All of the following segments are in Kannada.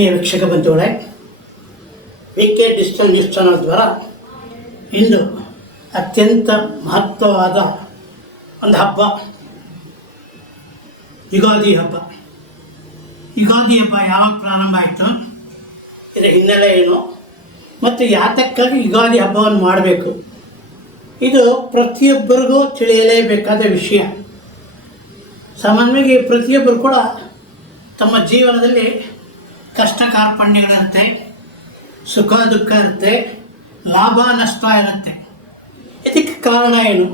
ಆತ್ಮೀಯ ವೀಕ್ಷಕ ಬಂಧುಗಳೇ, ಕೆ ಡಿಜಿಟಲ್ ನ್ಯೂಸ್ ಚಾನಲ್ ದ್ವಾರ ಇಂದು ಅತ್ಯಂತ ಮಹತ್ವವಾದ ಒಂದು ಹಬ್ಬ, ಯುಗಾದಿ ಹಬ್ಬ. ಯುಗಾದಿ ಹಬ್ಬ ಯಾವಾಗ ಪ್ರಾರಂಭ ಆಯಿತು, ಇದರ ಹಿನ್ನೆಲೆ ಏನು ಮತ್ತು ಯಾತಕ್ಕಾಗಿ ಯುಗಾದಿ ಹಬ್ಬವನ್ನು ಮಾಡಬೇಕು, ಇದು ಪ್ರತಿಯೊಬ್ಬರಿಗೂ ತಿಳಿಯಲೇಬೇಕಾದ ವಿಷಯ. ಸಾಮಾನ್ಯವಾಗಿ ಪ್ರತಿಯೊಬ್ಬರು ಕೂಡ ತಮ್ಮ ಜೀವನದಲ್ಲಿ ಕಷ್ಟ ಕಾರ್ಪಣ್ಯಗಳಿರುತ್ತೆ, ಸುಖ ದುಃಖ ಇರುತ್ತೆ, ಲಾಭ ನಷ್ಟ ಇರುತ್ತೆ. ಇದಕ್ಕೆ ಕಾರಣ ಏನು,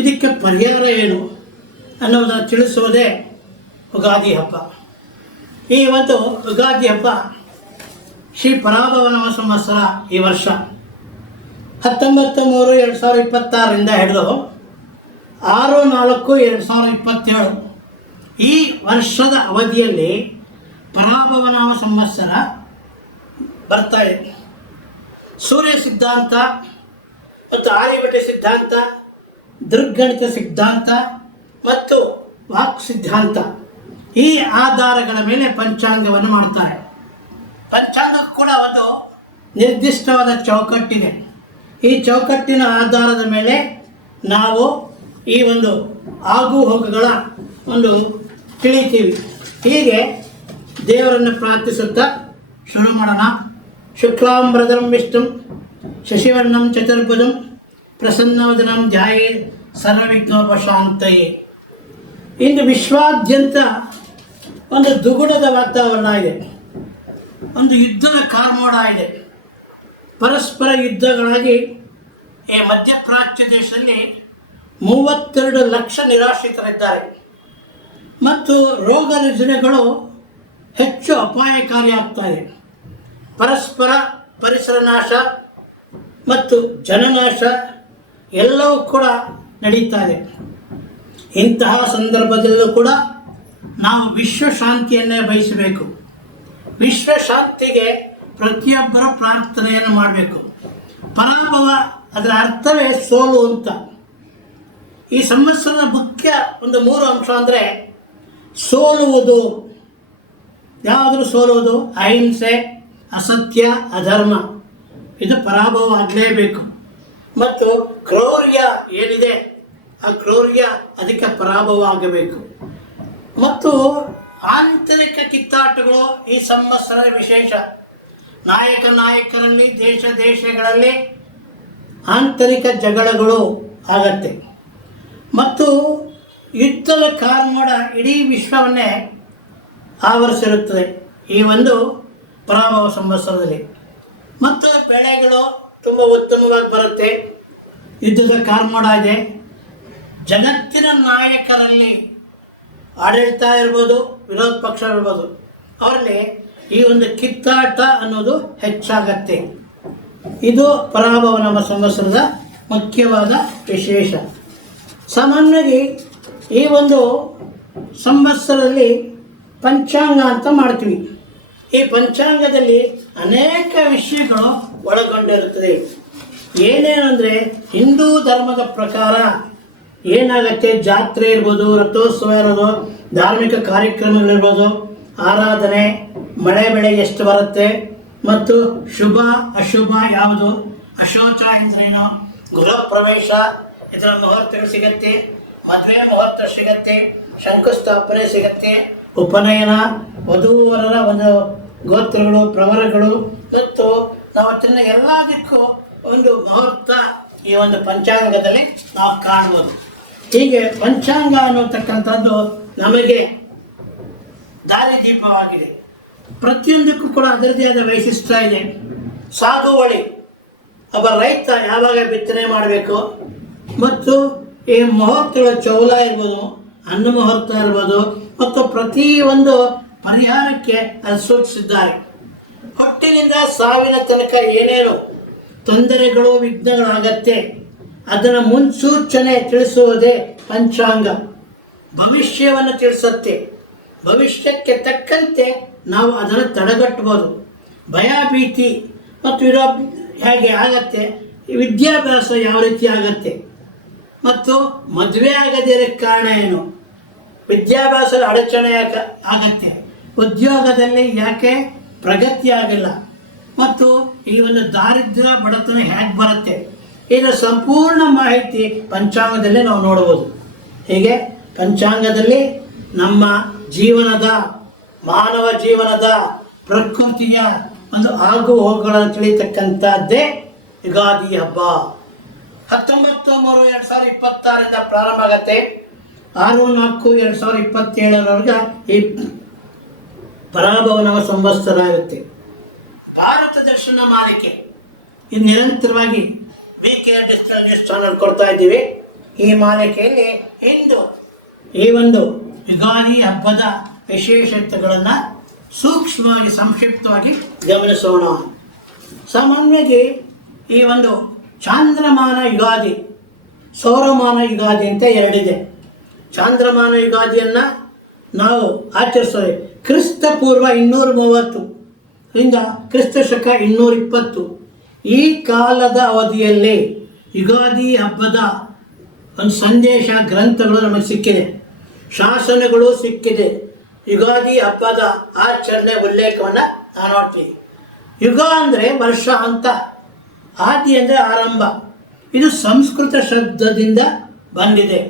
ಇದಕ್ಕೆ ಪರಿಹಾರ ಏನು ಅನ್ನೋದನ್ನು ತಿಳಿಸುವುದೇ ಯುಗಾದಿ ಹಬ್ಬ. ಈ ಒಂದು ಯುಗಾದಿ ಹಬ್ಬ ಶ್ರೀ ಪರಾಭವನಾಮ ಸಂವತ್ಸರ ಈ ವರ್ಷ 19/3/2026 ಹಿಡಿದು 6/4/2027 ಈ ವರ್ಷದ ಅವಧಿಯಲ್ಲಿ ಪರಾಭವನಾಮ ಸಂವತ್ಸರ ಬರ್ತಾ ಇದೆ. ಸೂರ್ಯ ಸಿದ್ಧಾಂತ ಮತ್ತು ಆರ್ಯಭಟ ಸಿದ್ಧಾಂತ, ದೃಗ್ಗಣಿತ ಸಿದ್ಧಾಂತ ಮತ್ತು ವಾಕ್ ಸಿದ್ಧಾಂತ, ಈ ಆಧಾರಗಳ ಮೇಲೆ ಪಂಚಾಂಗವನ್ನು ಮಾಡ್ತಾರೆ. ಪಂಚಾಂಗ ಕೂಡ ಒಂದು ನಿರ್ದಿಷ್ಟವಾದ ಚೌಕಟ್ಟಿದೆ. ಈ ಚೌಕಟ್ಟಿನ ಆಧಾರದ ಮೇಲೆ ನಾವು ಈ ಒಂದು ಆಗು ಹೋಗುಗಳ ಒಂದು ತಿಳಿತೀವಿ. ಹೀಗೆ ದೇವರನ್ನು ಪ್ರಾರ್ಥಿಸುತ್ತಾ ಶುರು ಮಾಡೋಣ. ಶುಕ್ಲಾಂಬರಧರಂ ವಿಷ್ಣುಂ ಶಶಿವರ್ಣಂ ಚತುರ್ಭುಜಂ ಪ್ರಸನ್ನವದನಂ ಧ್ಯಾಯೇ ಸರ್ವವಿಘ್ನೋಪಶಾಂತಯೇ. ಇಂದು ವಿಶ್ವಾದ್ಯಂತ ಒಂದು ದುಗುಡದ ವಾತಾವರಣ ಇದೆ, ಒಂದು ಯುದ್ಧದ ಕಾರ್ಮೋಡ ಇದೆ. ಪರಸ್ಪರ ಯುದ್ಧಗಳಾಗಿ ಈ ಮಧ್ಯಪ್ರಾಚ್ಯ ದೇಶದಲ್ಲಿ 32 ಲಕ್ಷ ನಿರಾಶ್ರಿತರಿದ್ದಾರೆ ಮತ್ತು ರೋಗ ರುಜಿನಗಳು ಹೆಚ್ಚು ಅಪಾಯಕಾರಿಯಾಗ್ತಾ ಇದೆ. ಪರಸ್ಪರ ಪರಿಸರ ನಾಶ ಮತ್ತು ಜನನಾಶ ಎಲ್ಲವೂ ಕೂಡ ನಡೀತಾ ಇದೆ. ಇಂತಹ ಸಂದರ್ಭದಲ್ಲೂ ಕೂಡ ನಾವು ವಿಶ್ವಶಾಂತಿಯನ್ನೇ ಬಯಸಬೇಕು. ವಿಶ್ವಶಾಂತಿಗೆ ಪ್ರತಿಯೊಬ್ಬರ ಪ್ರಾರ್ಥನೆಯನ್ನು ಮಾಡಬೇಕು. ಪರಾಭವ ಅದರ ಅರ್ಥವೇ ಸೋಲು ಅಂತ. ಈ ಸಂವತ್ಸರದ ಮುಖ್ಯ ಒಂದು 3 ಅಂಶ ಅಂದರೆ ಸೋಲುವುದು. ಯಾವುದಾದ್ರೂ ಸೋಲುವುದು, ಅಹಿಂಸೆ, ಅಸತ್ಯ, ಅಧರ್ಮ, ಇದು ಪರಾಭವ ಆಗಲೇಬೇಕು. ಮತ್ತು ಕ್ರೌರ್ಯ ಏನಿದೆ, ಆ ಕ್ರೌರ್ಯ ಅದಕ್ಕೆ ಪರಾಭವ ಆಗಬೇಕು. ಮತ್ತು ಆಂತರಿಕ ಕಿತ್ತಾಟಗಳು ಈ ಸಂವತ್ಸರದ ವಿಶೇಷ. ನಾಯಕರಲ್ಲಿ, ದೇಶಗಳಲ್ಲಿ ಆಂತರಿಕ ಜಗಳಗಳು ಆಗತ್ತೆ ಮತ್ತು ಯುದ್ಧದ ಕಾರ್ಮೋಡ ಇಡೀ ವಿಶ್ವವನ್ನೇ ಆವರಿಸಿರುತ್ತದೆ ಈ ಒಂದು ಪರಾಭವ ಸಂವತ್ಸರದಲ್ಲಿ. ಮತ್ತು ಬೆಳೆಗಳು ತುಂಬ ಉತ್ತಮವಾಗಿ ಬರುತ್ತೆ. ಯುದ್ಧದ ಕಾರ್ಮೋಡ ಇದೆ. ಜಗತ್ತಿನ ನಾಯಕರಲ್ಲಿ ಆಡಳಿತ ಇರ್ಬೋದು, ವಿರೋಧ ಪಕ್ಷ ಇರ್ಬೋದು, ಅವರಲ್ಲಿ ಈ ಒಂದು ಕಿತ್ತಾಟ ಅನ್ನೋದು ಹೆಚ್ಚಾಗತ್ತೆ. ಇದು ಪರಾಭವನಾಮ ಸಂವತ್ಸರದ ಮುಖ್ಯವಾದ ವಿಶೇಷ. ಸಾಮಾನ್ಯವಾಗಿ ಈ ಒಂದು ಸಂವತ್ಸರದಲ್ಲಿ ಪಂಚಾಂಗ ಅಂತ ಮಾಡ್ತೀವಿ. ಈ ಪಂಚಾಂಗದಲ್ಲಿ ಅನೇಕ ವಿಷಯಗಳು ಒಳಗೊಂಡಿರುತ್ತದೆ. ಏನೇನೆಂದರೆ ಹಿಂದೂ ಧರ್ಮದ ಪ್ರಕಾರ ಏನಾಗತ್ತೆ, ಜಾತ್ರೆ ಇರ್ಬೋದು, ರಥೋತ್ಸವ ಇರ್ಬೋದು, ಧಾರ್ಮಿಕ ಕಾರ್ಯಕ್ರಮಗಳಿರ್ಬೋದು, ಆರಾಧನೆ, ಮಳೆ ಬೆಳೆ ಎಷ್ಟು ಬರುತ್ತೆ ಮತ್ತು ಶುಭ ಅಶುಭ ಯಾವುದು, ಅಶೋಚ ಎಂದ್ರೇನು, ಗೃಹ ಪ್ರವೇಶ ಇದರ ಮುಹೂರ್ತಗಳು ಸಿಗತ್ತೆ, ಮದುವೆ ಮುಹೂರ್ತ ಸಿಗತ್ತೆ, ಶಂಕುಸ್ಥಾಪನೆ ಸಿಗತ್ತೆ, ಉಪನಯನ, ವಧೂವರರ ಒಂದು ಗೋತ್ರಗಳು, ಪ್ರವರಗಳು ಮತ್ತು ನಾವು ತಿನ್ನ ಎಲ್ಲದಕ್ಕೂ ಒಂದು ಮುಹೂರ್ತ ಈ ಒಂದು ಪಂಚಾಂಗದಲ್ಲಿ ನಾವು ಕಾಣ್ಬೋದು. ಹೀಗೆ ಪಂಚಾಂಗ ಅನ್ನತಕ್ಕಂಥದ್ದು ನಮಗೆ ದಾರಿದೀಪವಾಗಿದೆ. ಪ್ರತಿಯೊಂದಕ್ಕೂ ಕೂಡ ಅದರದೇ ಆದ ವೈಶಿಷ್ಟ್ಯ ಇದೆ. ಸಾಗುವಳಿ, ಒಬ್ಬ ರೈತ ಯಾವಾಗ ಬಿತ್ತನೆ ಮಾಡಬೇಕು ಮತ್ತು ಈ ಮುಹೂರ್ತಗಳ ಚೌಲ ಇರ್ಬೋದು, ಅನ್ನ ಮುಹೂರ್ತ ಇರ್ಬೋದು ಮತ್ತು ಪ್ರತಿ ಒಂದು ಪರಿಹಾರಕ್ಕೆ ಅದು ಸೂಚಿಸಿದ್ದಾರೆ. ಹುಟ್ಟಿನಿಂದ ಸಾವಿನ ತನಕ ಏನೇನು ತೊಂದರೆಗಳು, ವಿಘ್ನಗಳಾಗತ್ತೆ ಅದನ್ನು ಮುನ್ಸೂಚನೆ ತಿಳಿಸುವುದೇ ಪಂಚಾಂಗ. ಭವಿಷ್ಯವನ್ನು ತಿಳಿಸುತ್ತೆ. ಭವಿಷ್ಯಕ್ಕೆ ತಕ್ಕಂತೆ ನಾವು ಅದನ್ನು ತಡೆಗಟ್ಟಬಹುದು. ಭಯ ಭೀತಿ ಮತ್ತು ಹೇಗೆ ಆಗತ್ತೆ, ವಿದ್ಯಾಭ್ಯಾಸ ಯಾವ ರೀತಿ ಆಗತ್ತೆ ಮತ್ತು ಮದುವೆ ಆಗದೇ ಇರೋಕ್ಕೆ ಕಾರಣ ಏನು, ವಿದ್ಯಾಭ್ಯಾಸದ ಅಡಚಣೆ ಆಗತ್ತೆ, ಉದ್ಯೋಗದಲ್ಲಿ ಯಾಕೆ ಪ್ರಗತಿ ಆಗಿಲ್ಲ. ಮತ್ತು ಈ ಒಂದು ದಾರಿದ್ರ್ಯ ಬಡತನ ಹೇಗೆ ಬರುತ್ತೆ, ಇದರ ಸಂಪೂರ್ಣ ಮಾಹಿತಿ ಪಂಚಾಂಗದಲ್ಲೇ ನಾವು ನೋಡ್ಬೋದು. ಹೀಗೆ ಪಂಚಾಂಗದಲ್ಲಿ ನಮ್ಮ ಜೀವನದ, ಮಾನವ ಜೀವನದ, ಪ್ರಕೃತಿಯ ಒಂದು ಆಗು ಹೋಗುಗಳನ್ನು ತಿಳಿತಕ್ಕಂಥದ್ದೇ ಯುಗಾದಿ ಹಬ್ಬ. 19/3/2026 ಪ್ರಾರಂಭ ಆಗುತ್ತೆ. 6/4/2027 ಈ ಪರಾಭವನವ ಸಂವತ್ಸರ ಇರುತ್ತೆ. ಭಾರತ ದರ್ಶನ ಮಾಲಿಕೆ ಇದು ನಿರಂತರವಾಗಿ VK ಡಿಜಿಟಲ್ ನ್ಯೂಸ್ ಚಾನಲ್ ಕೊಡ್ತಾ ಇದ್ದೀವಿ. ಈ ಮಾಲಿಕೆಯಲ್ಲಿ ಇಂದು ಈ ಒಂದು ಯುಗಾದಿ ಹಬ್ಬದ ವಿಶೇಷತೆಗಳನ್ನು ಸೂಕ್ಷ್ಮವಾಗಿ ಸಂಕ್ಷಿಪ್ತವಾಗಿ ಗಮನಿಸೋಣ. ಸಾಮಾನ್ಯವಾಗಿ ಈ ಒಂದು ಚಾಂದ್ರಮಾನ ಯುಗಾದಿ, ಸೌರಮಾನ ಯುಗಾದಿ ಅಂತ ಎರಡಿದೆ. ಚಾಂದ್ರಮಾನ ಯುಗಾದಿಯನ್ನು ನಾವು ಆಚರಿಸ್ತೇವೆ ಕ್ರಿಸ್ತ ಪೂರ್ವ 230 ಇಂದ ಕ್ರಿಸ್ತ ಶಕ 220. ಈ ಕಾಲದ ಅವಧಿಯಲ್ಲಿ ಯುಗಾದಿ ಹಬ್ಬದ ಒಂದು ಸಂದೇಶ ಗ್ರಂಥಗಳು ನಮಗೆ ಸಿಕ್ಕಿದೆ, ಶಾಸನಗಳು ಸಿಕ್ಕಿದೆ. ಯುಗಾದಿ ಹಬ್ಬದ ಆಚರಣೆ ಉಲ್ಲೇಖವನ್ನು ನಾವು ನೋಡ್ತೀವಿ. ಯುಗ ಅಂದರೆ ವರ್ಷ ಅಂತ, ಆದಿ ಅಂದರೆ ಆರಂಭ. ಇದು ಸಂಸ್ಕೃತ ಶಬ್ದದಿಂದ ಬಂದಿದೆ.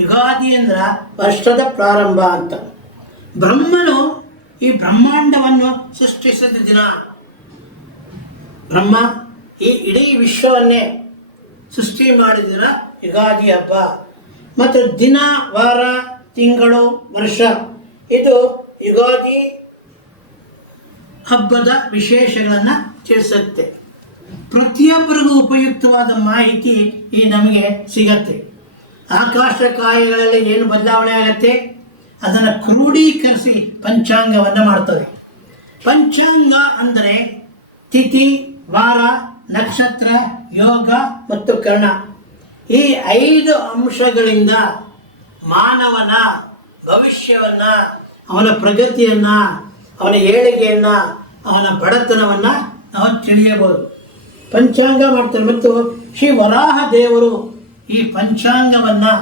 ಯುಗಾದಿ ಅಂದರೆ ವರ್ಷದ ಪ್ರಾರಂಭ ಅಂತ. ಬ್ರಹ್ಮನು ಈ ಬ್ರಹ್ಮಾಂಡವನ್ನು ಸೃಷ್ಟಿಸಿದ ದಿನ. ಬ್ರಹ್ಮ ಈ ಇಡೀ ವಿಶ್ವವನ್ನೇ ಸೃಷ್ಟಿ ಮಾಡಿದ ದಿನ ಯುಗಾದಿ ಹಬ್ಬ. ಮತ್ತು ದಿನ, ವಾರ, ತಿಂಗಳು, ವರ್ಷ ಇದು ಯುಗಾದಿ ಹಬ್ಬದ ವಿಶೇಷಗಳನ್ನು ತಿಳಿಸುತ್ತೆ. ಪ್ರತಿಯೊಬ್ಬರಿಗೂ ಉಪಯುಕ್ತವಾದ ಮಾಹಿತಿ ಈ ನಮಗೆ ಸಿಗತ್ತೆ. ಆಕಾಶಕಾಯಗಳಲ್ಲಿ ಏನು ಬದಲಾವಣೆ ಆಗುತ್ತೆ ಅದನ್ನು ಕ್ರೋಢೀಕರಿಸಿ ಪಂಚಾಂಗವನ್ನು ಮಾಡ್ತದೆ. ಪಂಚಾಂಗ ಅಂದರೆ ತಿಥಿ, ವಾರ, ನಕ್ಷತ್ರ, ಯೋಗ ಮತ್ತು ಕರ್ಣ. ಈ 5 ಅಂಶಗಳಿಂದ ಮಾನವನ ಭವಿಷ್ಯವನ್ನು, ಅವನ ಪ್ರಗತಿಯನ್ನು, ಅವನ ಏಳಿಗೆಯನ್ನು, ಅವನ ಬಡತನವನ್ನು ನಾವು ತಿಳಿಯಬಹುದು. ಪಂಚಾಂಗ ಮಾಡ್ತಾರೆ. ಮತ್ತು ಶ್ರೀ ವರಾಹ ದೇವರು ಈ ಪಂಚಾಂಗವನ್ನು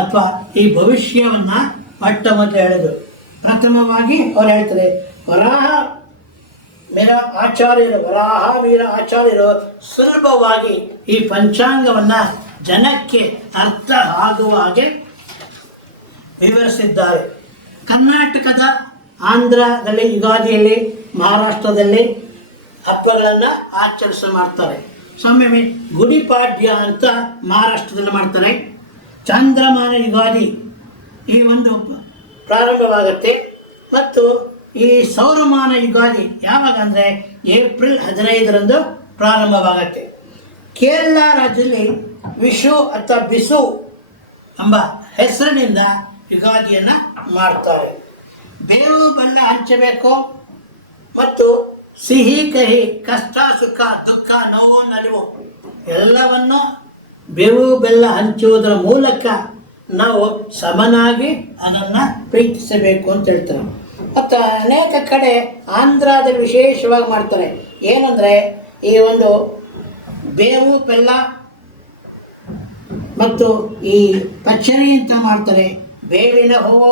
ಅಥವಾ ಈ ಭವಿಷ್ಯವನ್ನು ಮೊದಲು ಹೇಳಿದರು. ಪ್ರಥಮವಾಗಿ ಅವ್ರು ಹೇಳ್ತಾರೆ, ವರಾಹ ವೀರ ಆಚಾರ್ಯರು ಸುಲಭವಾಗಿ ಈ ಪಂಚಾಂಗವನ್ನು ಜನಕ್ಕೆ ಅರ್ಥ ಆಗುವ ಹಾಗೆ ವಿವರಿಸಿದ್ದಾರೆ. ಕರ್ನಾಟಕದ, ಆಂಧ್ರದಲ್ಲಿ ಯುಗಾದಿಯಲ್ಲಿ, ಮಹಾರಾಷ್ಟ್ರದಲ್ಲಿ ಹಬ್ಬಗಳನ್ನು ಮಾಡ್ತಾರೆ. ಸ್ವಾಮಿ ಗುಡಿಪಾಡ್ಯ ಅಂತ ಮಹಾರಾಷ್ಟ್ರದಲ್ಲಿ ಮಾಡ್ತಾರೆ. ಚಾಂದ್ರಮಾನ ಯುಗಾದಿ ಈ ಒಂದು ಪ್ರಾರಂಭವಾಗುತ್ತೆ. ಮತ್ತು ಈ ಸೌರಮಾನ ಯುಗಾದಿ ಯಾವಾಗ ಅಂದರೆ ಏಪ್ರಿಲ್ 15ರಂದು ಪ್ರಾರಂಭವಾಗುತ್ತೆ. ಕೇರಳ ರಾಜ್ಯದಲ್ಲಿ ವಿಷು ಅಥವಾ ಬಿಸು ಎಂಬ ಹೆಸರಿನಿಂದ ಯುಗಾದಿಯನ್ನು ಮಾಡ್ತಾರೆ. ಬೇವು ಬೆಲ್ಲ ಹಂಚಬೇಕು ಮತ್ತು ಸಿಹಿ ಕಹಿ, ಕಷ್ಟ ಸುಖ, ದುಃಖ, ನೋವು ನಲಿವು ಎಲ್ಲವನ್ನು ಬೇವು ಬೆಲ್ಲ ಹಂಚುವುದರ ಮೂಲಕ ನಾವು ಸಮನಾಗಿ ಅದನ್ನು ಪ್ರೀತಿಸಬೇಕು ಅಂತ ಹೇಳ್ತಾರೆ. ಮತ್ತು ಅನೇಕ ಕಡೆ ಆಂಧ್ರದಲ್ಲಿ ವಿಶೇಷವಾಗಿ ಮಾಡ್ತಾರೆ. ಏನಂದರೆ ಈ ಒಂದು ಬೇವು ಬೆಲ್ಲ ಮತ್ತು ಈ ಪಚ್ಚನಿ ಅಂತ ಮಾಡ್ತಾರೆ. ಬೇವಿನ ಹೂವು,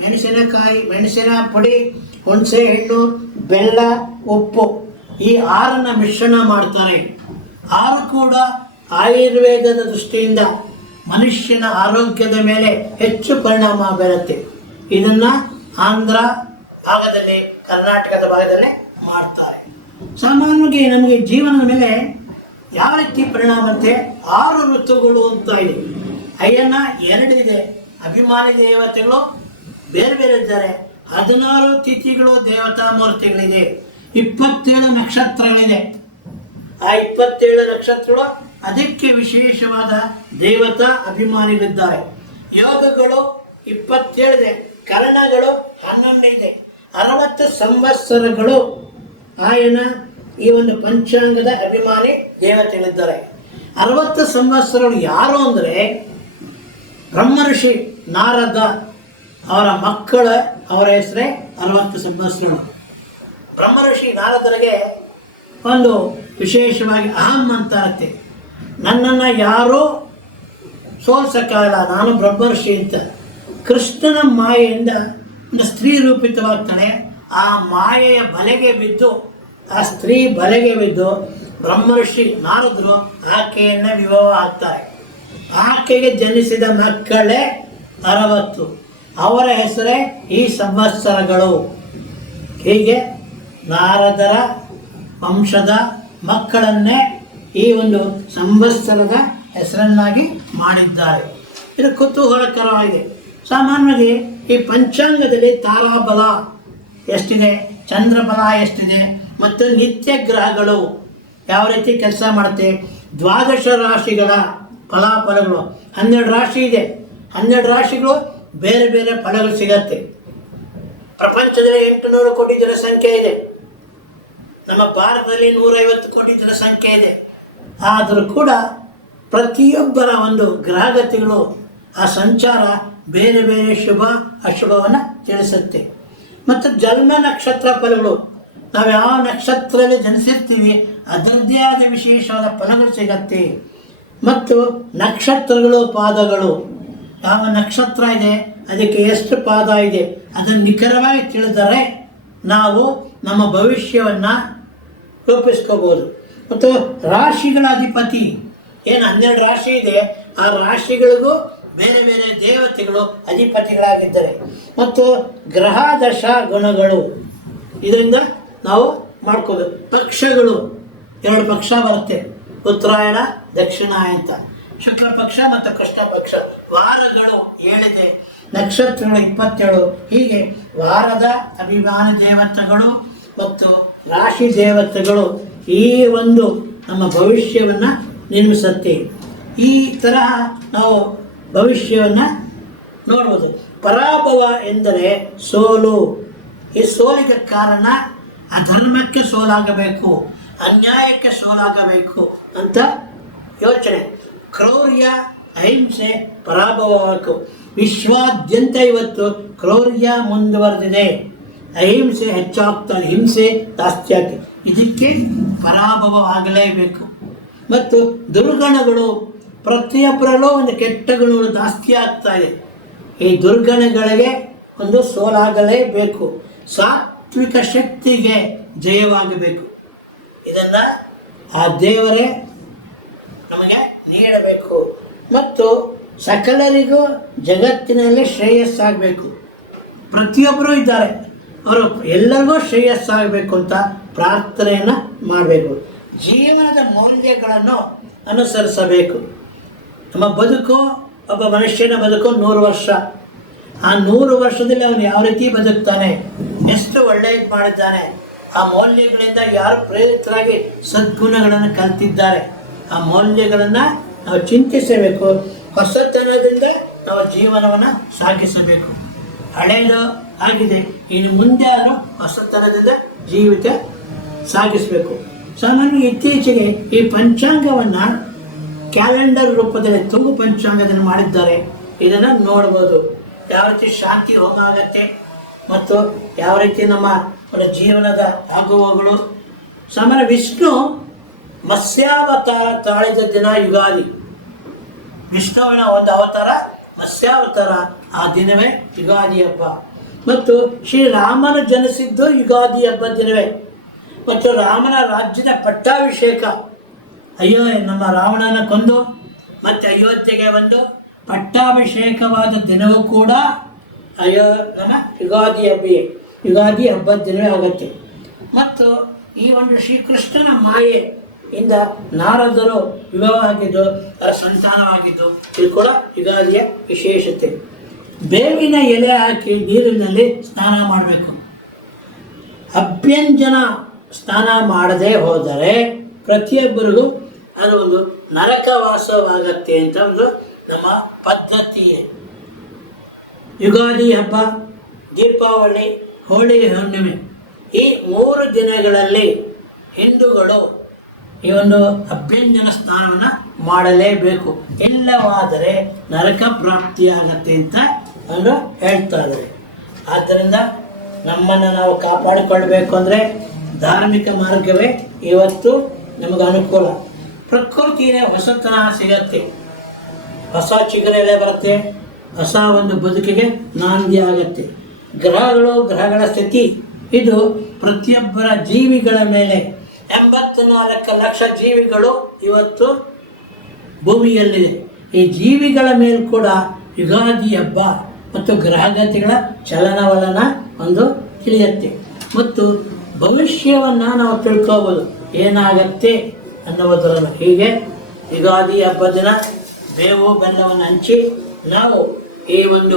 ಮೆಣಸಿನಕಾಯಿ, ಮೆಣಸಿನ ಪುಡಿ, ಹುಣಸೆ ಹಣ್ಣು, ಬೆಲ್ಲ, ಉಪ್ಪು ಈ 6ನ ಮಿಶ್ರಣ ಮಾಡ್ತಾರೆ. 6 ಕೂಡ ಆಯುರ್ವೇದದ ದೃಷ್ಟಿಯಿಂದ ಮನುಷ್ಯನ ಆರೋಗ್ಯದ ಮೇಲೆ ಹೆಚ್ಚು ಪರಿಣಾಮ ಬೀರುತ್ತೆ. ಇದನ್ನು ಆಂಧ್ರ ಭಾಗದಲ್ಲಿ, ಕರ್ನಾಟಕದ ಭಾಗದಲ್ಲೇ ಮಾಡ್ತಾರೆ. ಸಾಮಾನ್ಯವಾಗಿ ನಮಗೆ ಜೀವನದ ಮೇಲೆ ಯಾವ ರೀತಿ ಪರಿಣಾಮ ಅಂತೆ 6 ಋತುಗಳು ಅಂತ ಇದೆ. ಅಯ್ಯನ 2 ಇದೆ. ಅಭಿಮಾನಿ ದೇವತೆಗಳು ಬೇರೆ ಬೇರೆ ಇದ್ದಾರೆ. 16 ತಿಥಿಗಳು, ದೇವತಾ ಮೂರ್ತಿಗಳಿದೆ. 27 ನಕ್ಷತ್ರಗಳಿದೆ. ಆ 27 ನಕ್ಷತ್ರಗಳು ಅದಕ್ಕೆ ವಿಶೇಷವಾದ ದೇವತಾ ಅಭಿಮಾನಿಗಳಿದ್ದಾರೆ. ಯೋಗಗಳು 27 ಇದೆ. ಕರ್ಣಗಳು 11 ಇದೆ. 60 ಸಂವತ್ಸರಗಳು ಆಯನ ಈ ಒಂದು ಪಂಚಾಂಗದ ಅಭಿಮಾನಿ ದೇವತೆಗಳಿದ್ದಾರೆ. 60 ಸಂವತ್ಸರಗಳು ಯಾರು ಅಂದರೆ ಬ್ರಹ್ಮರ್ಷಿ ನಾರದ ಅವರ ಮಕ್ಕಳ ಅವರ ಹೆಸರೇ 60 ಸಂವತ್ಸರಗಳು. ಬ್ರಹ್ಮರ್ಷಿ ನಾರದರಿಗೆ ಒಂದು ವಿಶೇಷವಾಗಿ ಅಹಂ ಅಂತ ಇರುತ್ತೆ. ನನ್ನನ್ನು ಯಾರೂ ಸೋಲ್ಸಕ್ಕಾಗಲ್ಲ, ನಾನು ಬ್ರಹ್ಮರ್ಷಿ ಅಂತ. ಕೃಷ್ಣನ ಮಾಯೆಯಿಂದ ಒಂದು ಸ್ತ್ರೀ ರೂಪಿತವಾಗ್ತಾನೆ. ಆ ಮಾಯೆಯ ಬಲೆಗೆ ಬಿದ್ದು ಆ ಸ್ತ್ರೀ ಬಲೆಗೆ ಬಿದ್ದು ಬ್ರಹ್ಮರ್ಷಿ ನಾರದರು ಆಕೆಯನ್ನು ವಿವಾಹ ಆಗ್ತಾರೆ. ಆಕೆಗೆ ಜನಿಸಿದ ಮಕ್ಕಳೇ 60. ಅವರ ಹೆಸರೇ ಈ ಸಂವತ್ಸರಗಳು. ಹೀಗೆ ನಾರದರ ವಂಶದ ಮಕ್ಕಳನ್ನೇ ಈ ಒಂದು ಸಂವತ್ಸರದ ಹೆಸರನ್ನಾಗಿ ಮಾಡಿದ್ದಾರೆ. ಇದು ಕುತೂಹಲಕರವಾಗಿದೆ. ಸಾಮಾನ್ಯವಾಗಿ ಈ ಪಂಚಾಂಗದಲ್ಲಿ ತಾರಾಬಲ ಎಷ್ಟಿದೆ, ಚಂದ್ರಬಲ ಎಷ್ಟಿದೆ, ಮತ್ತು ನಿತ್ಯ ಗ್ರಹಗಳು ಯಾವ ರೀತಿ ಕೆಲಸ ಮಾಡುತ್ತೆ, ದ್ವಾದಶ ರಾಶಿಗಳ ಫಲಾಫಲಗಳು 12 ರಾಶಿ ಇದೆ. 12 ರಾಶಿಗಳು ಬೇರೆ ಬೇರೆ ಫಲಗಳು ಸಿಗತ್ತೆ. ಪ್ರಪಂಚದಲ್ಲಿ 800 ಕೋಟಿ ಜನಸಂಖ್ಯೆ ಇದೆ. ನಮ್ಮ ಭಾರತದಲ್ಲಿ 150 ಕೋಟಿ ಜನಸಂಖ್ಯೆ ಇದೆ. ಆದರೂ ಕೂಡ ಪ್ರತಿಯೊಬ್ಬರ ಒಂದು ಗ್ರಹಗತಿಗಳು ಆ ಸಂಚಾರ ಬೇರೆ ಬೇರೆ ಶುಭ ಅಶುಭವನ್ನು ತಿಳಿಸುತ್ತೆ. ಮತ್ತು ಜನ್ಮ ನಕ್ಷತ್ರ ಫಲಗಳು, ನಾವು ಯಾವ ನಕ್ಷತ್ರದಲ್ಲಿ ಜನಿಸಿರ್ತೀವಿ ಅದರದ್ದೇ ಆದ ವಿಶೇಷವಾದ ಫಲಗಳು ಸಿಗತ್ತೆ. ಮತ್ತು ನಕ್ಷತ್ರಗಳು ಪಾದಗಳು, ಯಾವ ನಕ್ಷತ್ರ ಇದೆ ಅದಕ್ಕೆ ಎಷ್ಟು ಪಾದ ಇದೆ ಅದನ್ನು ನಿಖರವಾಗಿ ತಿಳಿದರೆ ನಾವು ನಮ್ಮ ಭವಿಷ್ಯವನ್ನು ರೂಪಿಸ್ಕೋಬೋದು. ಮತ್ತು ರಾಶಿಗಳ ಅಧಿಪತಿ ಏನು 12 ರಾಶಿ ಇದೆ, ಆ ರಾಶಿಗಳಿಗೂ ಬೇರೆ ಬೇರೆ ದೇವತೆಗಳು ಅಧಿಪತಿಗಳಾಗಿದ್ದಾರೆ. ಮತ್ತು ಗ್ರಹ ದಶ ಗುಣಗಳು ಇದರಿಂದ ನಾವು ಮಾಡ್ಕೋಬೇಕು. ಪಕ್ಷಗಳು 2 ಪಕ್ಷ ಬರುತ್ತೆ, ಉತ್ತರಾಯಣ ದಕ್ಷಿಣಾಯ ಅಂತ, ಶುಕ್ಲ ಪಕ್ಷ ಮತ್ತು ಕೃಷ್ಣ ಪಕ್ಷ. ವಾರಗಳು 7 ಇದೆ, ನಕ್ಷತ್ರಗಳು 27. ಹೀಗೆ ವಾರದ ಅಭಿಮಾನಿ ದೇವತೆಗಳು ಮತ್ತು ರಾಶಿ ದೇವತೆಗಳು ಈ ಒಂದು ನಮ್ಮ ಭವಿಷ್ಯವನ್ನು ನಿರ್ಮಿಸುತ್ತೆ. ಈ ತರಹ ನಾವು ಭವಿಷ್ಯವನ್ನು ನೋಡ್ಬೋದು. ಪರಾಭವ ಎಂದರೆ ಸೋಲು. ಈ ಸೋಲಿಗೆ ಕಾರಣ ಅಧರ್ಮಕ್ಕೆ ಸೋಲಾಗಬೇಕು, ಅನ್ಯಾಯಕ್ಕೆ ಸೋಲಾಗಬೇಕು ಅಂತ ಯೋಚನೆ. ಕ್ರೌರ್ಯ, ಅಹಿಂಸೆ ಪರಾಭವಬೇಕು. ವಿಶ್ವಾದ್ಯಂತ ಇವತ್ತು ಕ್ರೌರ್ಯ ಮುಂದುವರೆದಿದೆ, ಅಹಿಂಸೆ ಹೆಚ್ಚಾಗ್ತಾನೆ, ಹಿಂಸೆ ಜಾಸ್ತಿ ಆಗ್ತದೆ. ಇದಕ್ಕೆ ಪರಾಭವ ಆಗಲೇಬೇಕು. ಮತ್ತು ದುರ್ಗಣಗಳು, ಪ್ರತಿಯೊಬ್ಬರಲ್ಲೂ ಒಂದು ಕೆಟ್ಟ ಗುಣಗಳು ಜಾಸ್ತಿ ಆಗ್ತಾ ಇದೆ. ಈ ದುರ್ಗಣಗಳಿಗೆ ಒಂದು ಸೋಲಾಗಲೇಬೇಕು. ಸಾತ್ವಿಕ ಶಕ್ತಿಗೆ ಜಯವಾಗಬೇಕು. ಇದನ್ನು ಆ ದೇವರೇ ನಮಗೆ ನೀಡಬೇಕು. ಮತ್ತು ಸಕಲರಿಗೂ ಜಗತ್ತಿನಲ್ಲಿ ಶ್ರೇಯಸ್ಸಾಗಬೇಕು. ಪ್ರತಿಯೊಬ್ಬರೂ ಇದ್ದಾರೆ, ಅವರು ಎಲ್ಲರಿಗೂ ಶ್ರೇಯಸ್ಸಾಗಬೇಕು ಅಂತ ಪ್ರಾರ್ಥನೆಯನ್ನು ಮಾಡಬೇಕು. ಜೀವನದ ಮೌಲ್ಯಗಳನ್ನು ಅನುಸರಿಸಬೇಕು. ನಮ್ಮ ಬದುಕು, ಒಬ್ಬ ಮನುಷ್ಯನ ಬದುಕು 100 ವರ್ಷ. ಆ 100 ವರ್ಷದಲ್ಲಿ ಅವನು ಯಾವ ರೀತಿ ಬದುಕ್ತಾನೆ, ಎಷ್ಟು ಒಳ್ಳೆಯದು ಮಾಡಿದ್ದಾನೆ, ಆ ಮೌಲ್ಯಗಳಿಂದ ಯಾರು ಪ್ರೇರಿತರಾಗಿ ಸದ್ಗುಣಗಳನ್ನು ಕಲಿತಿದ್ದಾರೆ, ಆ ಮೌಲ್ಯಗಳನ್ನು ನಾವು ಚಿಂತಿಸಬೇಕು. ಹೊಸತನದಿಂದ ನಾವು ಜೀವನವನ್ನು ಸಾಗಿಸಬೇಕು. ಹಳೆಯದು ಆಗಿದೆ, ಇನ್ನು ಮುಂದೆ ಆದರೂ ಹೊಸತನದಿಂದ ಜೀವಿತ ಸಾಗಿಸಬೇಕು. ಸಾಮಾನ್ಯ ಇತ್ತೀಚೆಗೆ ಈ ಪಂಚಾಂಗವನ್ನು ಕ್ಯಾಲೆಂಡರ್ ರೂಪದಲ್ಲಿ ತುಂಗು ಪಂಚಾಂಗದಲ್ಲಿ ಮಾಡಿದ್ದಾರೆ. ಇದನ್ನು ನೋಡ್ಬೋದು. ಯಾವ ರೀತಿ ಶಾಂತಿ ಹೋಮ ಆಗತ್ತೆ ಮತ್ತು ಯಾವ ರೀತಿ ನಮ್ಮ ಜೀವನದ ಆಗುವಗಳು. ಸಾಮಾನ್ಯ ವಿಷ್ಣು ಮತ್ಸ್ಯಾವತಾರ ತಾಳಿದ ದಿನ ಯುಗಾದಿ. ವಿಷ್ಣುವಿನ ಒಂದು ಅವತಾರ ಮತ್ಸ್ಯಾವತಾರ, ಆ ದಿನವೇ ಯುಗಾದಿ ಹಬ್ಬ. ಮತ್ತು ಶ್ರೀರಾಮನು ಜನಿಸಿದ್ದು ಯುಗಾದಿ ಹಬ್ಬದ ದಿನವೇ. ಮತ್ತು ರಾಮನ ರಾಜ್ಯದ ಪಟ್ಟಾಭಿಷೇಕ, ಅಯ್ಯೋ ನಮ್ಮ ರಾವಣನ ಕೊಂದು ಮತ್ತು ಅಯೋಧ್ಯೆಗೆ ಬಂದು ಪಟ್ಟಾಭಿಷೇಕವಾದ ದಿನವೂ ಕೂಡ ಅಯ್ಯೋ ನಮ್ಮ ಯುಗಾದಿ ಹಬ್ಬದ ದಿನವೇ ಆಗುತ್ತೆ. ಮತ್ತು ಈ ಒಂದು ಶ್ರೀಕೃಷ್ಣನ ಮಾಯೆಯಿಂದ ನಾರದರು ವಿವಾಹ ಆಗಿದ್ದು, ಅವರ ಸಂತಾನವಾಗಿದ್ದು, ಇದು ಕೂಡ ಯುಗಾದಿಯ ವಿಶೇಷತೆ. ಬೇವಿನ ಎಲೆ ಹಾಕಿ ನೀರಿನಲ್ಲಿ ಸ್ನಾನ ಮಾಡಬೇಕು. ಅಭ್ಯಂಜನ ಸ್ನಾನ ಮಾಡದೆ ಹೋದರೆ ಪ್ರತಿಯೊಬ್ಬರಿಗೂ ಅದು ಒಂದು ನರಕವಾಸವಾಗತ್ತೆ ಅಂತ ಒಂದು ನಮ್ಮ ಪದ್ಧತಿಯೇ. ಯುಗಾದಿ ಹಬ್ಬ, ದೀಪಾವಳಿ, ಹೋಳಿ ಹುಣ್ಣಿಮೆ, ಈ 3 ದಿನಗಳಲ್ಲಿ ಹಿಂದೂಗಳು ಈ ಒಂದು ಅಭ್ಯಂಜನ ಸ್ನಾನವನ್ನು ಮಾಡಲೇಬೇಕು. ಇಲ್ಲವಾದರೆ ನರಕ ಪ್ರಾಪ್ತಿಯಾಗತ್ತೆ ಅಂತ ಅವರು ಹೇಳ್ತಾ ಇದ್ದಾರೆ. ಆದ್ದರಿಂದ ನಮ್ಮನ್ನು ನಾವು ಕಾಪಾಡಿಕೊಳ್ಬೇಕು ಅಂದರೆ ಧಾರ್ಮಿಕ ಮಾರ್ಗವೇ ಇವತ್ತು ನಮಗೆ ಅನುಕೂಲ. ಪ್ರಕೃತಿಯೇ ಹೊಸತನ ಸಿಗತ್ತೆ, ಹೊಸ ಚಿಗುರೆಲೆ ಬರುತ್ತೆ, ಹೊಸ ಒಂದು ಬದುಕಿಗೆ ನಾಂದಿ ಆಗತ್ತೆ. ಗ್ರಹಗಳ ಸ್ಥಿತಿ ಇದು ಪ್ರತಿಯೊಬ್ಬರ ಜೀವಿಗಳ ಮೇಲೆ 84 ಲಕ್ಷ ಜೀವಿಗಳು ಇವತ್ತು ಭೂಮಿಯಲ್ಲಿದೆ. ಈ ಜೀವಿಗಳ ಮೇಲೆ ಕೂಡ ಯುಗಾದಿ ಹಬ್ಬ ಮತ್ತು ಗ್ರಹಗತಿಗಳ ಚಲನವಲನ ಒಂದು ತಿಳಿಯುತ್ತೆ ಮತ್ತು ಭವಿಷ್ಯವನ್ನು ನಾವು ತಿಳ್ಕೋಬೋದು ಏನಾಗತ್ತೆ ಅನ್ನೋದರನ್ನು. ಹೀಗೆ ಯುಗಾದಿ ಹಬ್ಬದ ದಿನ ಬೇವು ಬೆಲ್ಲವನ್ನು ಹಂಚಿ ನಾವು ಈ ಒಂದು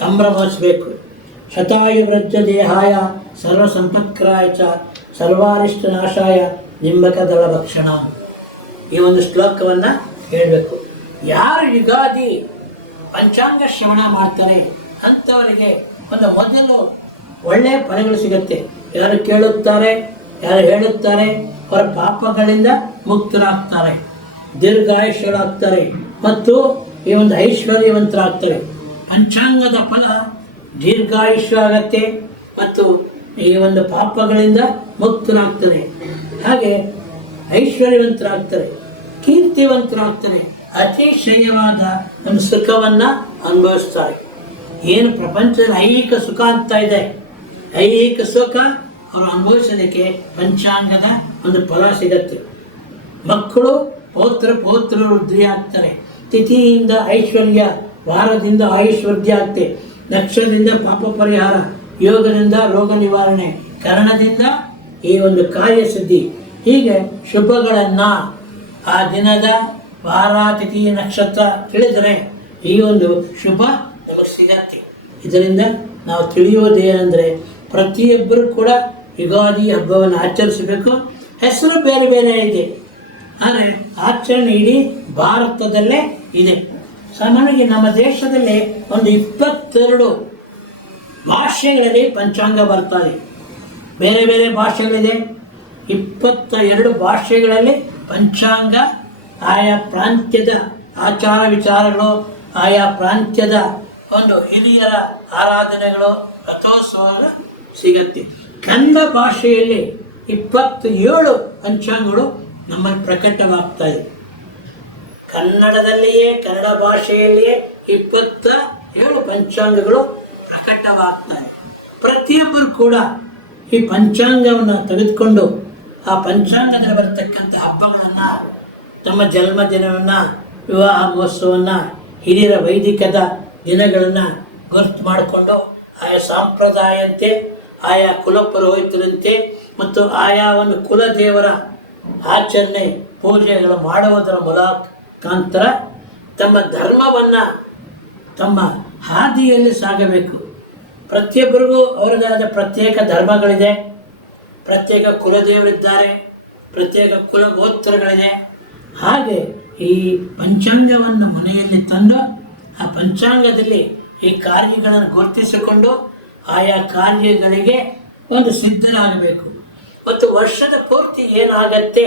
ಸಂಭ್ರಮಿಸಬೇಕು. ಶತಾಯುವೃದ್ಧ ದೇಹಾಯ ಸರ್ವ ಸಂಪತ್ಕರಾಯ ಚ ಸರ್ವಾರಿಷ್ಟ ನಾಶಾಯ ನಿಂಬಕದಳ ಭಕ್ಷಣ, ಈ ಒಂದು ಶ್ಲೋಕವನ್ನು ಹೇಳಬೇಕು. ಯಾರು ಯುಗಾದಿ ಪಂಚಾಂಗ ಶ್ರವಣ ಮಾಡ್ತಾರೆ ಅಂಥವರಿಗೆ ಒಂದು ಮೊದಲು ಒಳ್ಳೆಯ ಫಲಗಳು ಸಿಗುತ್ತೆ. ಯಾರು ಕೇಳುತ್ತಾರೆ, ಯಾರು ಹೇಳುತ್ತಾರೆ, ಅವರ ಪಾಪಗಳಿಂದ ಮುಕ್ತರಾಗ್ತಾರೆ, ದೀರ್ಘಾಯುಷ್ಯರಾಗ್ತಾರೆ ಮತ್ತು ಈ ಒಂದು ಐಶ್ವರ್ಯವಂತರಾಗ್ತಾರೆ. ಪಂಚಾಂಗದ ಫಲ ದೀರ್ಘಾಯುಷ್ಯ ಆಗತ್ತೆ ಮತ್ತು ಈ ಒಂದು ಪಾಪಗಳಿಂದ ಮುಕ್ತರಾಗ್ತಾರೆ, ಹಾಗೆ ಐಶ್ವರ್ಯವಂತರಾಗ್ತಾರೆ, ಕೀರ್ತಿವಂತರಾಗ್ತಾರೆ, ಅತಿಶಯವಾದ ಒಂದು ಸುಖವನ್ನು ಅನುಭವಿಸ್ತಾರೆ. ಏನು ಪ್ರಪಂಚದಲ್ಲಿ ಐಹಿಕ ಸುಖ ಅಂತ ಇದೆ, ಐಹಿಕ ಸುಖ ಅವರು ಅನುಭವಿಸೋದಕ್ಕೆ ಪಂಚಾಂಗದ ಒಂದು ಫಲ ಸಿಗತ್ತೆ. ಮಕ್ಕಳು ಪೌತ್ರ ವೃದ್ಧಿ ಆಗ್ತಾರೆ, ತಿಥಿಯಿಂದ ಐಶ್ವರ್ಯ, ವಾರದಿಂದ ಆಯುಷ್ ವೃದ್ಧಿ ಆಗ್ತೆ, ನಕ್ಷತ್ರದಿಂದ ಪಾಪ ಪರಿಹಾರ, ಯೋಗದಿಂದ ರೋಗ ನಿವಾರಣೆ, ಕರ್ಣದಿಂದ ಈ ಒಂದು ಕಾರ್ಯಸಿದ್ಧಿ. ಹೀಗೆ ಶುಭಗಳನ್ನು ಆ ದಿನದ ವಾರ ತಿಥಿ ನಕ್ಷತ್ರ ತಿಳಿದರೆ ಈ ಒಂದು ಶುಭ ನಮಗೆ ಸಿಗತ್ತೆ. ಇದರಿಂದ ನಾವು ತಿಳಿಯುವುದೇನೆಂದರೆ ಪ್ರತಿಯೊಬ್ಬರು ಕೂಡ ಯುಗಾದಿ ಹಬ್ಬವನ್ನು ಆಚರಿಸಬೇಕು. ಹೆಸರು ಬೇರೆ ಬೇರೆ ಇದೆ, ಆದರೆ ಆಚರಣೆ ಇಡೀ ಭಾರತದಲ್ಲೇ ಇದೆ. ಸಾಮಾನ್ಯವಾಗಿ ನಮ್ಮ ದೇಶದಲ್ಲಿ ಒಂದು 22 ಭಾಷೆಗಳಲ್ಲಿ ಪಂಚಾಂಗ ಬರ್ತಾರೆ. ಬೇರೆ ಬೇರೆ ಭಾಷೆಗಳಿದೆ. 22 ಭಾಷೆಗಳಲ್ಲಿ ಪಂಚಾಂಗ ಆಯಾ ಪ್ರಾಂತ್ಯದ ಆಚಾರ ವಿಚಾರಗಳು, ಆಯಾ ಪ್ರಾಂತ್ಯದ ಒಂದು ಹಿರಿಯರ ಆರಾಧನೆಗಳು, ರಥೋತ್ಸವಗಳು ಸಿಗತ್ತೆ. ಕನ್ನಡ ಭಾಷೆಯಲ್ಲಿ 27 ಪಂಚಾಂಗಗಳು ನಮ್ಮಲ್ಲಿ ಪ್ರಕಟವಾಗ್ತಾ ಇದೆ. ಕನ್ನಡದಲ್ಲಿಯೇ, ಕನ್ನಡ ಭಾಷೆಯಲ್ಲಿಯೇ 27 ಪಂಚಾಂಗಗಳು ಪ್ರಕಟವಾಗ್ತವೆ. ಪ್ರತಿಯೊಬ್ಬರು ಕೂಡ ಈ ಪಂಚಾಂಗವನ್ನು ತೆಗೆದುಕೊಂಡು ಆ ಪಂಚಾಂಗದಲ್ಲಿ ಬರತಕ್ಕಂಥ ಹಬ್ಬಗಳನ್ನು, ತಮ್ಮ ಜನ್ಮದಿನವನ್ನು, ವಿವಾಹ ಮಹೋತ್ಸವವನ್ನು, ಹಿರಿಯರ ವೈದಿಕದ ದಿನಗಳನ್ನು ಗುರುತು ಮಾಡಿಕೊಂಡು ಆಯಾ ಸಂಪ್ರದಾಯಂತೆ, ಆಯಾ ಕುಲಪುರೋಹಿತರಂತೆ ಮತ್ತು ಆಯಾ ಒಂದು ಕುಲದೇವರ ಆಚರಣೆ ಪೂಜೆಗಳು ಮಾಡುವುದರ ಮುಖಾಂತರ ತಮ್ಮ ಧರ್ಮವನ್ನು, ತಮ್ಮ ಹಾದಿಯಲ್ಲಿ ಸಾಗಬೇಕು. ಪ್ರತಿಯೊಬ್ಬರಿಗೂ ಅವರದಾದ ಪ್ರತ್ಯೇಕ ಧರ್ಮಗಳಿದೆ, ಪ್ರತ್ಯೇಕ ಕುಲದೇವರಿದ್ದಾರೆ, ಪ್ರತ್ಯೇಕ ಕುಲಗೋತ್ರಗಳಿದೆ. ಹಾಗೆ ಈ ಪಂಚಾಂಗವನ್ನು ಮನೆಯಲ್ಲಿ ತಂದು ಆ ಪಂಚಾಂಗದಲ್ಲಿ ಈ ಕಾರ್ಯಗಳನ್ನು ಗುರುತಿಸಿಕೊಂಡು ಆಯಾ ಕಾರ್ಯಗಳಿಗೆ ಒಂದು ಸಿದ್ಧರಾಗಬೇಕು. ಮತ್ತು ವರ್ಷದ ಪೂರ್ತಿ ಏನಾಗತ್ತೆ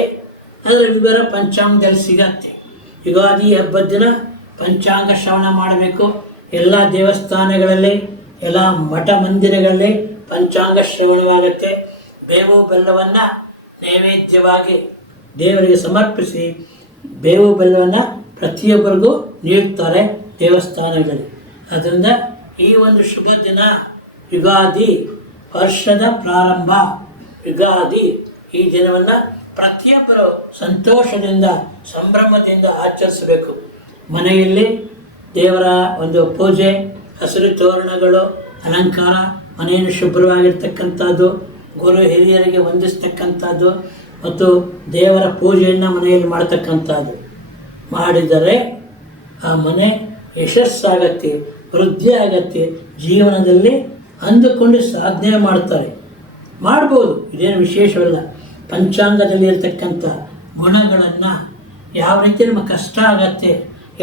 ಅದರ ವಿವರ ಪಂಚಾಂಗದಲ್ಲಿ ಸಿಗತ್ತೆ. ಯುಗಾದಿ ಹಬ್ಬದ ದಿನ ಪಂಚಾಂಗ ಶ್ರವಣ ಮಾಡಬೇಕು. ಎಲ್ಲ ದೇವಸ್ಥಾನಗಳಲ್ಲಿ, ಎಲ್ಲ ಮಠ ಮಂದಿರಗಳಲ್ಲಿ ಪಂಚಾಂಗ ಶ್ರವಣವಾಗುತ್ತೆ. ಬೇವು ಬೆಲ್ಲವನ್ನು ನೈವೇದ್ಯವಾಗಿ ದೇವರಿಗೆ ಸಮರ್ಪಿಸಿ ಬೇವು ಬೆಲ್ಲವನ್ನು ಪ್ರತಿಯೊಬ್ಬರಿಗೂ ನೀಡುತ್ತಾರೆ ದೇವಸ್ಥಾನಗಳಲ್ಲಿ. ಅದರಿಂದ ಈ ಒಂದು ಶುಭ ದಿನ ಯುಗಾದಿ, ವರ್ಷದ ಪ್ರಾರಂಭ ಯುಗಾದಿ, ಈ ದಿನವನ್ನು ಪ್ರತಿಯೊಬ್ಬರು ಸಂತೋಷದಿಂದ ಸಂಭ್ರಮದಿಂದ ಆಚರಿಸಬೇಕು. ಮನೆಯಲ್ಲಿ ದೇವರ ಒಂದು ಪೂಜೆ, ಹಸಿರು ತೋರಣಗಳು, ಅಲಂಕಾರ, ಮನೆಯನ್ನು ಶುಭ್ರವಾಗಿರ್ತಕ್ಕಂಥದ್ದು, ಗುರು ಹಿರಿಯರಿಗೆ ವಂದಿಸ್ತಕ್ಕಂಥದ್ದು ಮತ್ತು ದೇವರ ಪೂಜೆಯನ್ನು ಮನೆಯಲ್ಲಿ ಮಾಡ್ತಕ್ಕಂಥದ್ದು ಮಾಡಿದರೆ ಆ ಮನೆ ಯಶಸ್ಸಾಗತ್ತೆ, ವೃದ್ಧಿ ಆಗತ್ತೆ. ಜೀವನದಲ್ಲಿ ಅಂದುಕೊಂಡು ಸಾಧನೆ ಮಾಡ್ತಾರೆ, ಮಾಡ್ಬೋದು, ಇದೇನು ವಿಶೇಷವಲ್ಲ. ಪಂಚಾಂಗದಲ್ಲಿ ಇರತಕ್ಕಂಥ ಗುಣಗಳನ್ನು ಯಾವ ರೀತಿ ನಮಗೆ ಕಷ್ಟ ಆಗತ್ತೆ,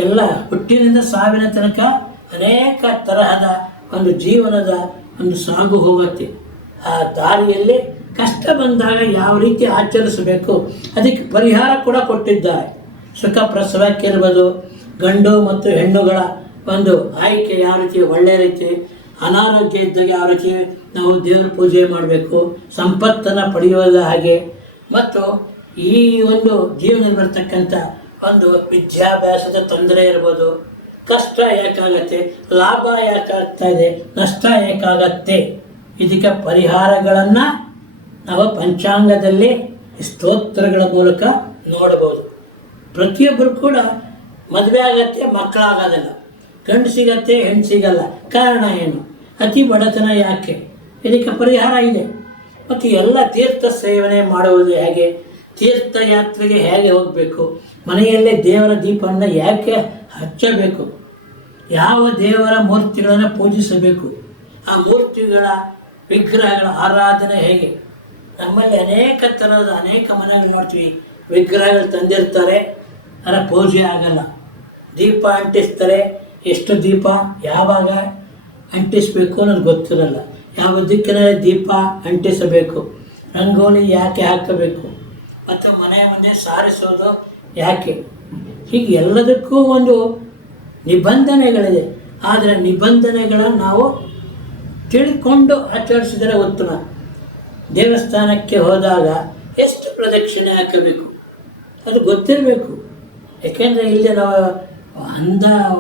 ಎಲ್ಲ ಹುಟ್ಟಿನಿಂದ ಸಾವಿನ ತನಕ ಅನೇಕ ತರಹದ ಒಂದು ಜೀವನದ ಒಂದು ಸಾಗು ಹೋಗುತ್ತೆ. ಆ ದಾರಿಯಲ್ಲಿ ಕಷ್ಟ ಬಂದಾಗ ಯಾವ ರೀತಿ ಆಚರಿಸಬೇಕು ಅದಕ್ಕೆ ಪರಿಹಾರ ಕೂಡ ಕೊಟ್ಟಿದ್ದಾರೆ. ಸುಖ ಪ್ರಸವಕ್ಕಿರ್ಬೋದು, ಗಂಡು ಮತ್ತು ಹೆಣ್ಣುಗಳ ಒಂದು ಆಯ್ಕೆ ಯಾವ ರೀತಿ, ಒಳ್ಳೆಯ ರೀತಿ, ಅನಾರೋಗ್ಯ ಇದ್ದಾಗ ಯಾವ ರೀತಿ ನಾವು ದೇವರ ಪೂಜೆ ಮಾಡಬೇಕು, ಸಂಪತ್ತನ್ನು ಪಡೆಯುವುದು ಹಾಗೆ, ಮತ್ತು ಈ ಒಂದು ಜೀವನದಲ್ಲಿ ಬರ್ತಕ್ಕಂಥ ಒಂದು ವಿದ್ಯಾಭ್ಯಾಸದ ತೊಂದರೆ ಇರ್ಬೋದು, ಕಷ್ಟ ಯಾಕಾಗತ್ತೆ, ಲಾಭ ಯಾಕಾಗ್ತಾ ಇದೆ, ನಷ್ಟ ಯಾಕಾಗತ್ತೆ, ಇದಕ್ಕೆ ಪರಿಹಾರಗಳನ್ನು ನಾವು ಪಂಚಾಂಗದಲ್ಲಿ ಸ್ತೋತ್ರಗಳ ಮೂಲಕ ನೋಡಬಹುದು. ಪ್ರತಿಯೊಬ್ಬರು ಕೂಡ ಮದುವೆ ಆಗತ್ತೆ, ಮಕ್ಕಳಾಗೋದಿಲ್ಲ, ಗಂಡು ಸಿಗತ್ತೆ, ಹೆಣ್ಣು ಸಿಗಲ್ಲ. ಕಾರಣ ಏನು? ಅತಿ ಬಡತನ ಯಾಕೆ? ಇದಕ್ಕೆ ಪರಿಹಾರ ಇದೆ. ಮತ್ತು ಎಲ್ಲ ತೀರ್ಥ ಸೇವನೆ ಮಾಡುವುದು ಹೇಗೆ, ತೀರ್ಥಯಾತ್ರೆಗೆ ಹೇಗೆ ಹೋಗಬೇಕು, ಮನೆಯಲ್ಲೇ ದೇವರ ದೀಪವನ್ನು ಯಾಕೆ ಹಚ್ಚಬೇಕು, ಯಾವ ದೇವರ ಮೂರ್ತಿಗಳನ್ನು ಪೂಜಿಸಬೇಕು, ಆ ಮೂರ್ತಿಗಳ ವಿಗ್ರಹಗಳ ಆರಾಧನೆ ಹೇಗೆ. ನಮ್ಮಲ್ಲಿ ಅನೇಕ ಮನೆಗಳು ನೋಡ್ತೀವಿ, ವಿಗ್ರಹಗಳು ತಂದಿರ್ತಾರೆ, ಅದರ ಪೂಜೆ ಆಗಲ್ಲ. ದೀಪ ಅಂಟಿಸ್ತಾರೆ, ಎಷ್ಟು ದೀಪ ಯಾವಾಗ ಅಂಟಿಸಬೇಕು ಅನ್ನೋದು ಗೊತ್ತಿರಲ್ಲ. ಯಾವ ದಿಕ್ಕಿನಲ್ಲಿ ದೀಪ ಅಂಟಿಸಬೇಕು, ರಂಗೋಲಿ ಯಾಕೆ ಹಾಕಬೇಕು, ಮತ್ತು ಮನೆ ಮುಂದೆ ಸಾರಿಸೋದು ಯಾಕೆ, ಹೀಗೆ ಎಲ್ಲದಕ್ಕೂ ಒಂದು ನಿಬಂಧನೆಗಳಿದೆ. ಆದರೆ ನಿಬಂಧನೆಗಳನ್ನು ನಾವು ತಿಳ್ಕೊಂಡು ಆಚರಿಸಿದರೆ ಉತ್ತಮ. ದೇವಸ್ಥಾನಕ್ಕೆ ಹೋದಾಗ ಎಷ್ಟು ಪ್ರದಕ್ಷಿಣೆ ಹಾಕಬೇಕು ಅದು ಗೊತ್ತಿರಬೇಕು. ಯಾಕೆಂದರೆ ಇಲ್ಲಿ ನಾವು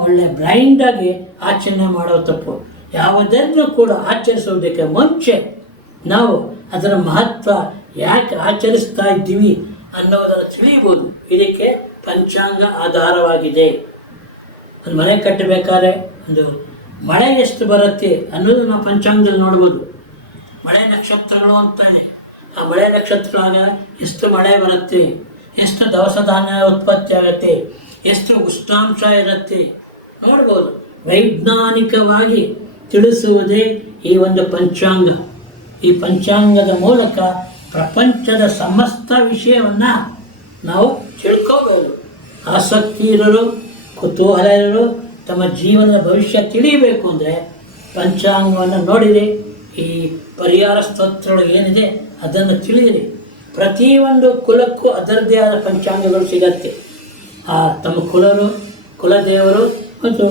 ಒಳ್ಳೆ ಬ್ಲೈಂಡಾಗಿ ಆಚರಣೆ ಮಾಡೋ ತಪ್ಪು. ಯಾವುದನ್ನು ಕೂಡ ಆಚರಿಸುವುದಕ್ಕೆ ಮುಂಚೆ ನಾವು ಅದರ ಮಹತ್ವ ಯಾಕೆ ಆಚರಿಸ್ತಾ ಇದ್ದೀವಿ ಅನ್ನೋದನ್ನು ತಿಳಿಯಬಹುದು. ಇದಕ್ಕೆ ಪಂಚಾಂಗ ಆಧಾರವಾಗಿದೆ. ಒಂದು ಮನೆ ಕಟ್ಟಬೇಕಾದ್ರೆ ಒಂದು ಮಳೆ ಎಷ್ಟು ಬರುತ್ತೆ ಅನ್ನೋದು ನಾವು ಪಂಚಾಂಗದಲ್ಲಿ ನೋಡ್ಬೋದು. ಮಳೆ ನಕ್ಷತ್ರಗಳು ಅಂತ ಇದೆ. ಆ ಮಳೆ ನಕ್ಷತ್ರಗಳಾಗ ಎಷ್ಟು ಮಳೆ ಬರುತ್ತೆ, ಎಷ್ಟು ದವಸ ಧಾನ್ಯ ಉತ್ಪತ್ತಿ ಆಗುತ್ತೆ, ಎಷ್ಟು ಉಷ್ಣಾಂಶ ಇರುತ್ತೆ ನೋಡ್ಬೋದು. ವೈಜ್ಞಾನಿಕವಾಗಿ ತಿಳಿಸುವುದೇ ಈ ಒಂದು ಪಂಚಾಂಗ. ಈ ಪಂಚಾಂಗದ ಮೂಲಕ ಪ್ರಪಂಚದ ಸಮಸ್ತ ವಿಷಯವನ್ನು ನಾವು ತಿಳ್ಕೋಬೋದು. ಆಸಕ್ತಿ ಇರೋರು, ಕುತೂಹಲ ಇರೋರು ತಮ್ಮ ಜೀವನದ ಭವಿಷ್ಯ ತಿಳಿಯಬೇಕು ಅಂದರೆ ಪಂಚಾಂಗವನ್ನು ನೋಡಿರಿ, ಈ ಪರಿಹಾರ ಸ್ತೋತ್ರಗಳು ಏನಿದೆ ಅದನ್ನು ತಿಳಿದಿರಿ. ಪ್ರತಿಯೊಂದು ಕುಲಕ್ಕೂ ಅದರದ್ದೇ ಆದ ಪಂಚಾಂಗಗಳು ಸಿಗತ್ತೆ. ತಮ್ಮ ಕುಲದೇವರು ಮತ್ತು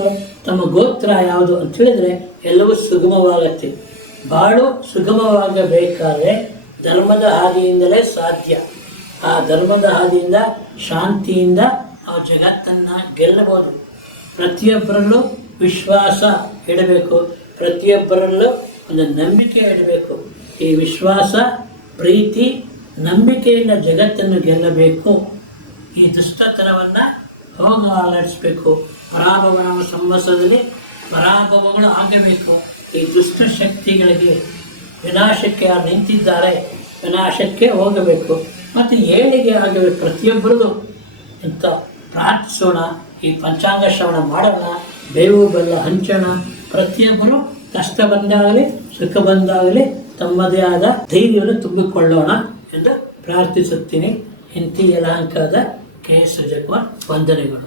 ತಮ್ಮ ಗೋತ್ರ ಯಾವುದು ಅಂತ ಹೇಳಿದರೆ ಎಲ್ಲವೂ ಸುಗಮವಾಗತ್ತೆ. ಬಾಳು ಸುಗಮವಾಗಬೇಕಾದ್ರೆ ಧರ್ಮದ ಹಾದಿಯಿಂದಲೇ ಸಾಧ್ಯ. ಆ ಧರ್ಮದ ಹಾದಿಯಿಂದ ಶಾಂತಿಯಿಂದ ಆ ಜಗತ್ತನ್ನು ಗೆಲ್ಲಬಹುದು. ಪ್ರತಿಯೊಬ್ಬರಲ್ಲೂ ವಿಶ್ವಾಸ ಇಡಬೇಕು, ಪ್ರತಿಯೊಬ್ಬರಲ್ಲೂ ಒಂದು ನಂಬಿಕೆ ಇಡಬೇಕು. ಈ ವಿಶ್ವಾಸ, ಪ್ರೀತಿ, ನಂಬಿಕೆಯಿಂದ ಜಗತ್ತನ್ನು ಗೆಲ್ಲಬೇಕು. ಈ ದುಷ್ಟತನವನ್ನು ಹೋಗಲಾಡಿಸಬೇಕು. ಪರಾಭವನ ಸಂವತ್ಸರದಲ್ಲಿ ಪರಾಭವಗಳು ಆಗಬೇಕು. ಈ ದುಷ್ಟ ಶಕ್ತಿಗಳಿಗೆ ವಿನಾಶಕ್ಕೆ ಯಾರು ನಿಂತಿದ್ದಾರೆ ವಿನಾಶಕ್ಕೆ ಹೋಗಬೇಕು ಮತ್ತು ಏಳಿಗೆ ಆಗಬೇಕು. ಪ್ರತಿಯೊಬ್ಬರಿಗೂ ಅಂತ ಪ್ರಾರ್ಥಿಸೋಣ. ಈ ಪಂಚಾಂಗ ಶ್ರವಣ ಮಾಡೋಣ, ಬೇವು ಬೆಲ್ಲ ಹಂಚೋಣ. ಪ್ರತಿಯೊಬ್ಬರು ಕಷ್ಟ ಬಂದಾಗಲಿ ಸುಖ ಬಂದಾಗಲಿ ತಮ್ಮದೇ ಆದ ಧೈರ್ಯವನ್ನು ತುಂಬಿಕೊಳ್ಳೋಣ ಎಂದು ಪ್ರಾರ್ಥಿಸುತ್ತೀನಿ. ಇಂತಿ ಯಲಹಂಕದ ಕೆ. ಸುಜಕುಮಾರ್. ವಂದನೆಗಳು.